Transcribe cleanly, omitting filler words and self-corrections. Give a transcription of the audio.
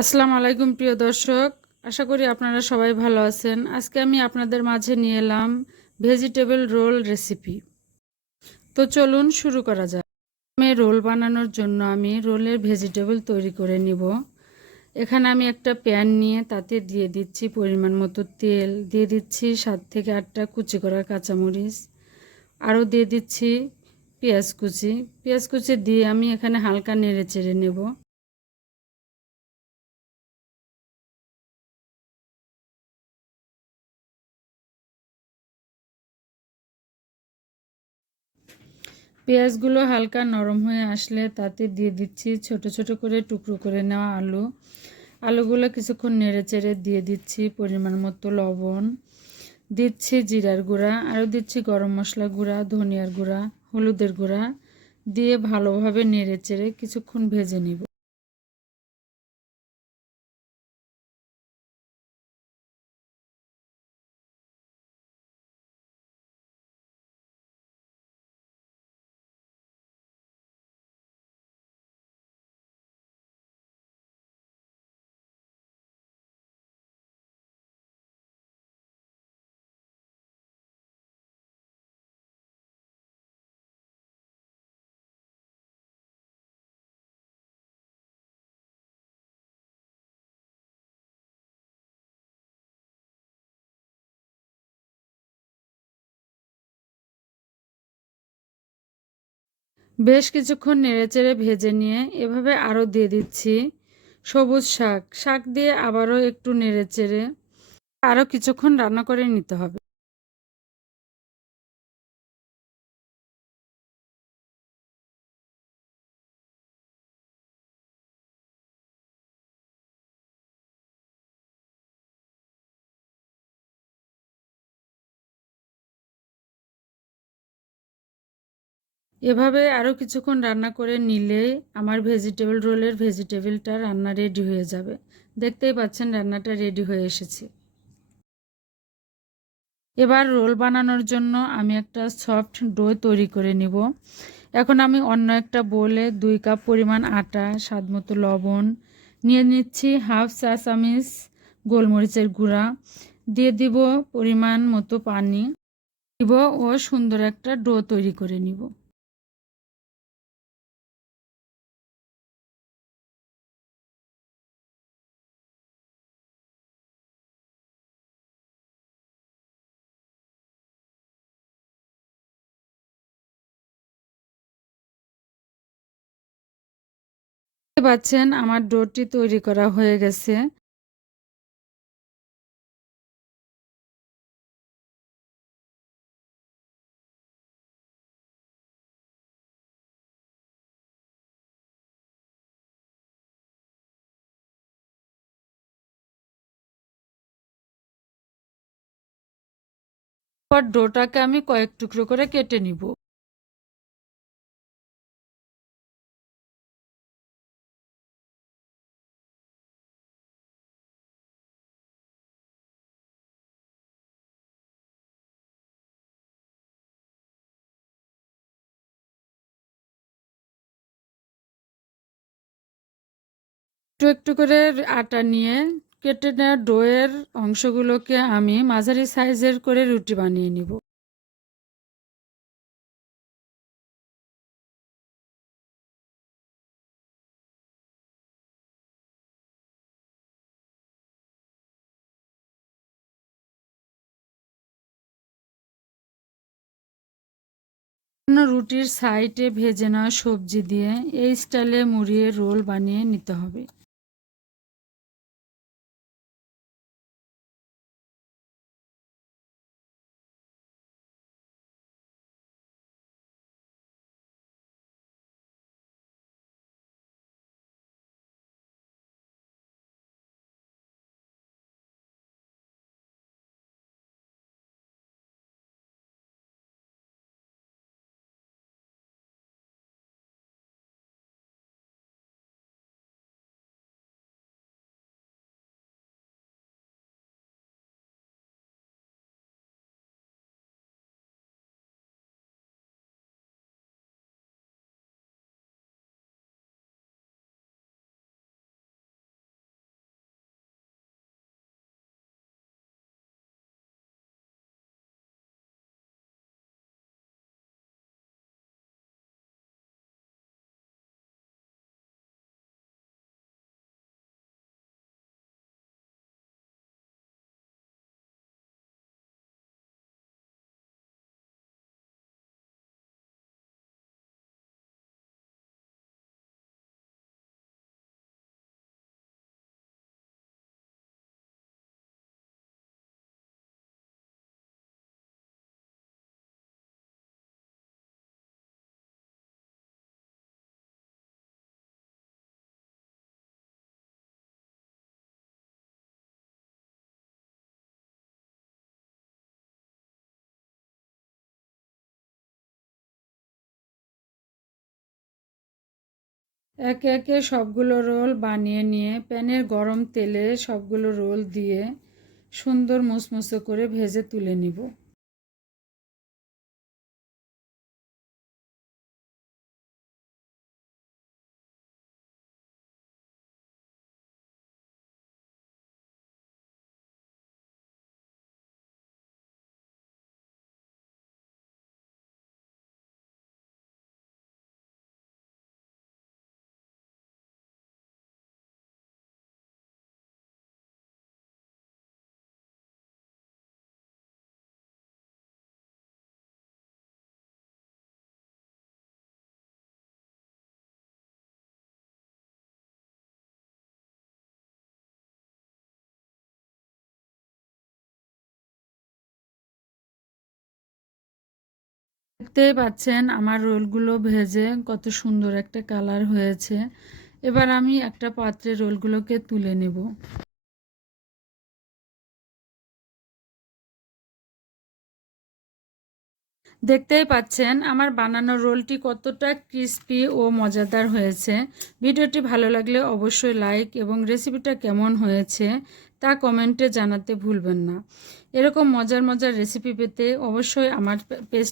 আসসালামু আলাইকুম প্রিয় দর্শক, আশা করি আপনারা সবাই ভালো আছেন। আজকে আমি আপনাদের মাঝে নিয়ে এলাম ভেজিটেবল রোল রেসিপি। তো চলুন শুরু করা যাক। রোল বানানোর জন্য আমি রোলের ভেজিটেবল তৈরি করে নিব। এখানে আমি একটা প্যান নিয়ে তাতে দিয়ে দিচ্ছি পরিমাণ মতো তেল, দিয়ে দিচ্ছি 7 থেকে 8টা কুচি করা কাঁচামরিচ, আরও দিয়ে দিচ্ছি পেঁয়াজ কুচি দিয়ে আমি এখানে হালকা নেড়ে চেড়ে নেব। পেঁয়াজগুলো হালকা নরম হয়ে আসলে তাতে দিয়ে দিচ্ছি ছোট ছোট করে টুকরো করে নেওয়া আলুগুলো কিছুক্ষণ নেড়ে চেড়ে দিয়ে দিচ্ছি পরিমাণ মতো লবণ, দিচ্ছি জিরার গুঁড়া, আরও দিচ্ছি গরম মশলা গুঁড়া, ধনিয়ার গুঁড়া, হলুদের গুঁড়া দিয়ে ভালোভাবে নেড়ে চেড়ে কিছুক্ষণ ভেজে নিব। বেশ কিছুক্ষণ নেড়েচেড়ে ভেজে নিয়ে এভাবে আরও দিয়ে দিচ্ছি সবুজ শাক দিয়ে আবারও একটু নেড়েচেড়ে আরও কিছুক্ষণ রান্না করে নিতে হবে। এভাবে আরও কিছুক্ষণ রান্না করে নিলেই আমার ভেজিটেবল রোলের ভেজিটেবলটা রান্না রেডি হয়ে যাবে। দেখতেই পাচ্ছেন রান্নাটা রেডি হয়ে এসেছে। এবার রোল বানানোর জন্য আমি একটা সফট ডো তৈরি করে নিব। এখন আমি অন্য একটা বোলে 2 কাপ পরিমাণ আটা, স্বাদ মতো লবণ নিয়ে নিচ্ছি, হাফ চা চামচ গোলমরিচের গুঁড়া, দিয়ে দিব পরিমাণ মতো পানি দিব ও সুন্দর একটা ডো তৈরি করে নিব। দেখতে পাচ্ছেন আমার ডোটি তৈরি করা হয়ে গেছে। পর ডোটাকে আমি কয়েক টুকরো করে কেটে নিব। একটু একটু করে আটা নিয়ে কেটে নেওয়া ডোয়ের অংশগুলোকে আমি মাঝারি সাইজের করে রুটি বানিয়ে নিব। রুটির সাইডে ভেজে নেওয়া সবজি দিয়ে এই স্টাইলে মুড়িয়ে রোল বানিয়ে নিতে হবে। একে একে সবগুলো রোল বানিয়ে নিয়ে প্যানের গরম তেলে সবগুলো রোল দিয়ে সুন্দর মুসমুসে করে ভেজে তুলে নিব। দেখতেই পাচ্ছেন আমার রোলগুলো ভেজে কত সুন্দর একটা কালার হয়েছে। এবার আমি একটা পাত্রে রোলগুলোকে তুলে নেব। দেখতেই পাচ্ছেন আমার বানানো রোলটি কতটা ক্রিস্পি ও মজাদার হয়েছে। ভিডিওটি ভালো লাগলে অবশ্যই লাইক এবং রেসিপিটা কেমন হয়েছে তা কমেন্টে জানাতে ভুলবেন না। এরকম মজার মজার রেসিপি পেতে অবশ্যই আমার পেজ